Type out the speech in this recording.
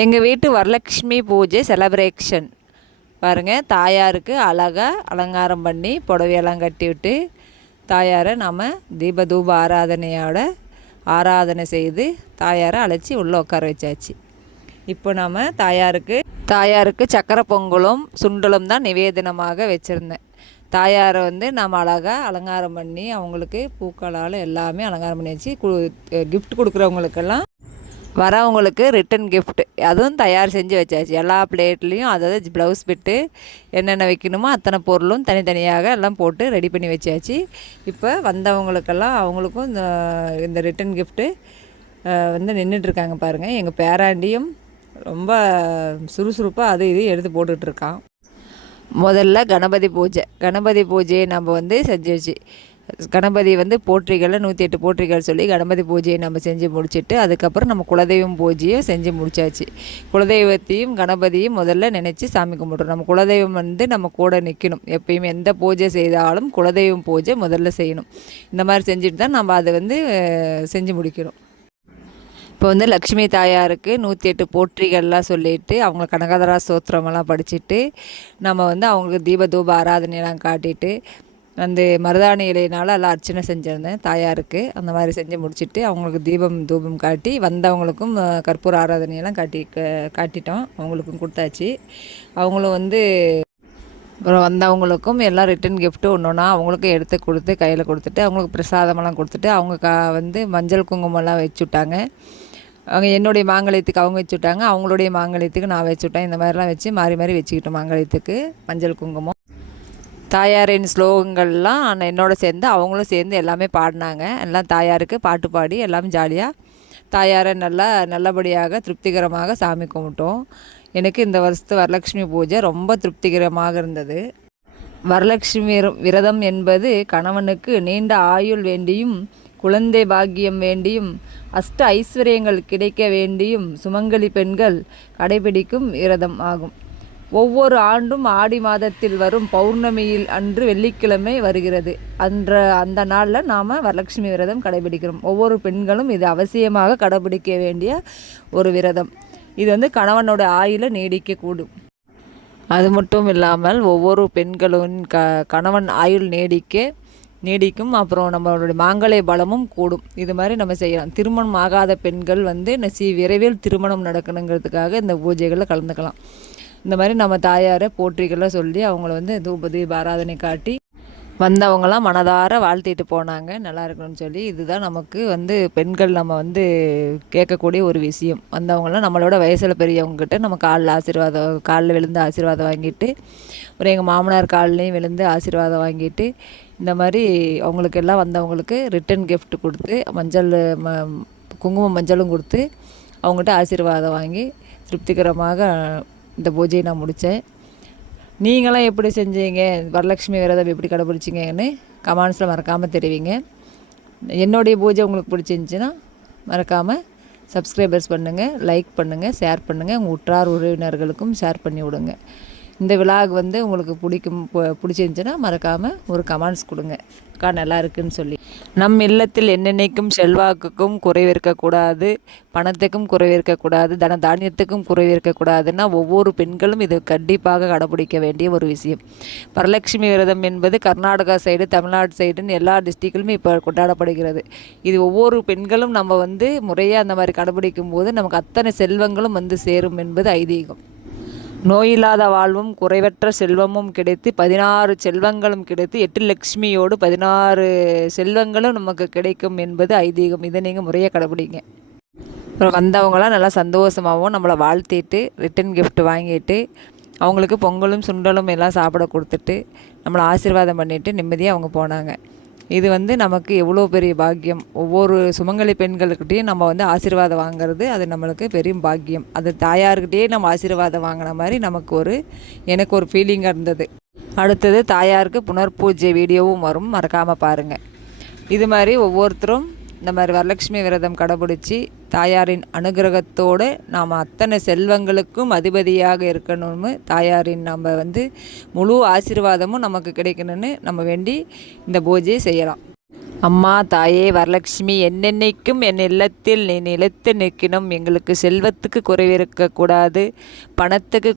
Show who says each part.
Speaker 1: எங்கள் வீட்டு வரலட்சுமி பூஜை செலப்ரேஷன் பாருங்கள் தாயாருக்கு அழகாக அலங்காரம் பண்ணி புடவையெல்லாம் கட்டி விட்டு தாயாரை நாம் தீப தூப ஆராதனையோட ஆராதனை செய்து தாயாரை அழைச்சி உள்ளே உட்கார வச்சாச்சு. இப்போ நாம் தாயாருக்கு தாயாருக்கு சக்கரை பொங்கலும் சுண்டலும் தான் நிவேதனமாக வச்சுருந்தேன். தாயாரை வந்து நாம் அழகாக அலங்காரம் பண்ணி அவங்களுக்கு பூக்களால் எல்லாமே அலங்காரம் பண்ணி வச்சு கு கிஃப்ட் கொடுக்குறவங்களுக்கெல்லாம் வரவங்களுக்கு ரிட்டன் கிஃப்ட்டு அதுவும் தயார் செஞ்சு வச்சாச்சு. எல்லா பிளேட்லேயும் அதாவது ப்ளவுஸ் பிட்டு என்னென்ன வைக்கணுமோ அத்தனை பொருளும் தனித்தனியாக எல்லாம் போட்டு ரெடி பண்ணி வச்சாச்சு. இப்போ வந்தவங்களுக்கெல்லாம் அவங்களுக்கும் இந்த இந்த ரிட்டன் கிஃப்ட்டு வந்து நின்றுட்டுருக்காங்க பாருங்கள் எங்கள் பேராண்டியும் ரொம்ப சுறுசுறுப்பாக அது இது எடுத்து போட்டுட்ருக்கான். முதல்ல கணபதி பூஜை. கணபதி பூஜையை நம்ம வந்து செஞ்சாச்சு. கணபதி வந்து போற்றிகளை நூற்றி எட்டு போற்றிகள் சொல்லி கணபதி பூஜையை நம்ம செஞ்சு முடிச்சிட்டு அதுக்கப்புறம் நம்ம குலதெய்வம் பூஜையை செஞ்சு முடிச்சாச்சு. குலதெய்வத்தையும் கணபதியும் முதல்ல நினச்சி சாமி கும்பிட்றோம். நம்ம குலதெய்வம் வந்து நம்ம கூட நிற்கணும் எப்பயுமே எந்த பூஜை செய்தாலும் குலதெய்வம் பூஜை முதல்ல செய்யணும். இந்த மாதிரி செஞ்சுட்டு தான் நம்ம அதை வந்து செஞ்சு முடிக்கணும் இப்போ வந்து லக்ஷ்மி தாயாருக்கு நூற்றி எட்டு போற்றிகள்லாம் சொல்லிட்டு அவங்க கனகதரா சோத்திரமெல்லாம் படிச்சுட்டு நம்ம வந்து அவங்களுக்கு தீப தூப ஆராதனையெல்லாம் காட்டிட்டு அந்த மருதாணி இலையினால் எல்லாம் அர்ச்சனை செஞ்சுருந்தேன். தாயாருக்கு அந்த மாதிரி செஞ்சு முடிச்சுட்டு அவங்களுக்கு தீபம் தூபம் காட்டி வந்தவங்களுக்கும் கற்பூர ஆராதனையெல்லாம் காட்டி க- காட்டிட்டோம். அவங்களுக்கும் கொடுத்தாச்சு. அவங்களும் வந்து அப்புறம் வந்தவங்களுக்கும் எல்லாம் ரிட்டன் கிஃப்ட்டு ஒன்று ஒன்றா அவங்களுக்கும் எடுத்து கொடுத்து கையில் கொடுத்துட்டு அவங்களுக்கு பிரசாதமெல்லாம் கொடுத்துட்டு அவங்க கா வந்து மஞ்சள் குங்குமம்லாம் வச்சு விட்டாங்க அவங்க என்னுடைய மாங்கல்யத்துக்கு அவங்க வச்சு விட்டாங்க அவங்களுடைய மாங்கல்யத்துக்கு நான் வச்சு விட்டேன் இந்த மாதிரிலாம் வச்சு மாறி மாறி வச்சுக்கிட்டோம் மாங்கல்யத்துக்கு மஞ்சள் குங்குமம். தாயாரின் ஸ்லோகங்கள்லாம் நான் என்னோட சேர்ந்து அவங்களும் சேர்ந்து எல்லாமே பாடினாங்க. எல்லாம் தாயாருக்கு பாட்டு பாடி எல்லாம் ஜாலியாக தாயாரை நல்லா நல்லபடியாக திருப்திகரமாக சாமி கும்பிட்டோம். எனக்கு இந்த வருஷத்து வரலட்சுமி பூஜை ரொம்ப திருப்திகரமாக இருந்தது. வரலட்சுமி விரதம் என்பது கணவனுக்கு நீண்ட ஆயுள் வேண்டியும் குழந்தை பாக்கியம் வேண்டியும் அஷ்ட ஐஸ்வர்யங்கள் கிடைக்க வேண்டியும் சுமங்கலி பெண்கள் கடைபிடிக்கும் விரதம் ஆகும். ஒவ்வொரு ஆண்டும் ஆடி மாதத்தில் வரும் பௌர்ணமியில் அன்று வெள்ளிக்கிழமை வருகிறது. அன்ற அந்த நாளில் நாம் வரலட்சுமி விரதம் கடைபிடிக்கிறோம். ஒவ்வொரு பெண்களும் இது அவசியமாக கடைபிடிக்க வேண்டிய ஒரு விரதம். இது வந்து கணவனோட ஆயில நீடிக்கக்கூடும். அது மட்டும் இல்லாமல் ஒவ்வொரு பெண்களும் க கணவன் ஆயுள் நீடிக்க நீடிக்கும். அப்புறம் நம்மளுடைய மாங்கல்ய பலமும் கூடும். இது மாதிரி நம்ம செய்யலாம். திருமணம் ஆகாத பெண்கள் வந்து சி விரைவில் திருமணம் நடக்கணுங்கிறதுக்காக இந்த பூஜைகளில் கலந்துக்கலாம். இந்த மாதிரி நம்ம தாயாரை போற்றிகளை சொல்லி அவங்கள வந்து தூப தீப ஆராதனை காட்டி வந்தவங்களாம் மனதார வாழ்த்திட்டு போனாங்க. நல்லா இருக்கணும்னு சொல்லி இதுதான் நமக்கு வந்து பெண்கள் நம்ம வந்து கேட்கக்கூடிய ஒரு விஷயம். வந்தவங்களாம் நம்மளோட வயசில் பெரியவங்ககிட்ட நம்ம காலில் ஆசீர்வாதம் காலில் விழுந்து ஆசீர்வாதம் வாங்கிட்டு ஒரு எங்கள் மாமனார் கால்லையும் விழுந்து ஆசீர்வாதம் வாங்கிட்டு இந்த மாதிரி அவங்களுக்கு எல்லாம் வந்தவங்களுக்கு ரிட்டன் கிஃப்ட் கொடுத்து மஞ்சள் ம குங்குமம் மஞ்சளும் கொடுத்து அவங்ககிட்ட ஆசீர்வாதம் வாங்கி திருப்திகரமாக இந்த பூஜையை நான் முடித்தேன். நீங்களாம் எப்படி செஞ்சீங்க? வரலட்சுமி விரதம் எப்படி கடைபிடிச்சிங்கன்னு கமெண்ட்ஸில் மறக்காமல் தெரிவிங்க. என்னுடைய பூஜை உங்களுக்கு பிடிச்சிருந்துச்சின்னா மறக்காமல் சப்ஸ்கிரைபர்ஸ் பண்ணுங்கள் லைக் பண்ணுங்கள் ஷேர் பண்ணுங்கள் உங்கள் உற்றார் உறவினர்களுக்கும் ஷேர் பண்ணி விடுங்க. இந்த விழாவுக்கு வந்து உங்களுக்கு பிடிக்கும் பிடிச்சிருந்துச்சுன்னா பிடிச்சிருந்துச்சின்னா மறக்காமல் ஒரு கமெண்ட்ஸ் கொடுங்க. அக்கா நல்லா இருக்குன்னு சொல்லி. நம் இல்லத்தில் என்னென்னைக்கும் செல்வாக்குக்கும் குறைவு இருக்கக்கூடாது பணத்துக்கும் குறைவு இருக்கக்கூடாது தன தானியத்துக்கும் குறைவு இருக்கக்கூடாதுன்னா ஒவ்வொரு பெண்களும் இது கண்டிப்பாக கடைபிடிக்க வேண்டிய ஒரு விஷயம். வரலட்சுமி விரதம் என்பது கர்நாடகா சைடு தமிழ்நாடு சைடுன்னு எல்லா டிஸ்ட்ரிக்ட்லையுமே இப்போ கொண்டாடப்படுகிறது. இது ஒவ்வொரு பெண்களும் நம்ம வந்து முறையாக அந்த மாதிரி கடைபிடிக்கும் போது நமக்கு அத்தனை செல்வங்களும் வந்து சேரும் என்பது ஐதீகம். நோயில்லாத வாழ்வும் குறைவற்ற செல்வமும் கிடைத்து பதினாறு செல்வங்களும் கிடைத்து எட்டு லக்ஷ்மியோடு பதினாறு செல்வங்களும் நமக்கு கிடைக்கும் என்பது ஐதீகம். இதை நீங்கள் முறையாக கடைபிடிங்க அப்புறம் வந்தவங்களாம் நல்லா சந்தோஷமாகவும் நம்மளை வாழ்த்திட்டு ரிட்டன் கிஃப்ட் வாங்கிட்டு அவங்களுக்கு பொங்கலும் சுண்டலும் எல்லாம் சாப்பிட கொடுத்துட்டு நம்மளை ஆசீர்வாதம் பண்ணிட்டு நிம்மதியாக அவங்க போனாங்க. இது வந்து நமக்கு எவ்வளோ பெரிய பாக்கியம்? ஒவ்வொரு சுமங்கலி பெண்களுக்கிட்டேயும் நம்ம வந்து ஆசீர்வாதம் வாங்குறது அது நம்மளுக்கு பெரிய பாக்கியம். அது தாயார்கிட்டயே நம்ம ஆசீர்வாதம் வாங்கின மாதிரி நமக்கு ஒரு எனக்கு ஒரு ஃபீலிங்காக இருந்தது. அடுத்தது தாயாருக்கு புனர்பூஜை வீடியோவும் வரும். மறக்காமல் பாருங்கள் இது மாதிரி ஒவ்வொருத்தரும் இந்த மாதிரி வரலட்சுமி விரதம் கடைபிடிச்சி தாயாரின் அனுகிரகத்தோடு நாம் அத்தனை செல்வங்களுக்கும் அதிபதியாக இருக்கணும்னு தாயாரின் நம்ம வந்து முழு ஆசீர்வாதமும் நமக்கு கிடைக்கணும்னு நம்ம வேண்டி இந்த பூஜையை செய்யலாம். அம்மா தாயே வரலட்சுமி என்னென்னைக்கும் என் இல்லத்தில் நீ நிலைத்து நிற்கணும் எங்களுக்கு செல்வத்துக்கு குறைவிருக்கக்கூடாது. பணத்துக்கு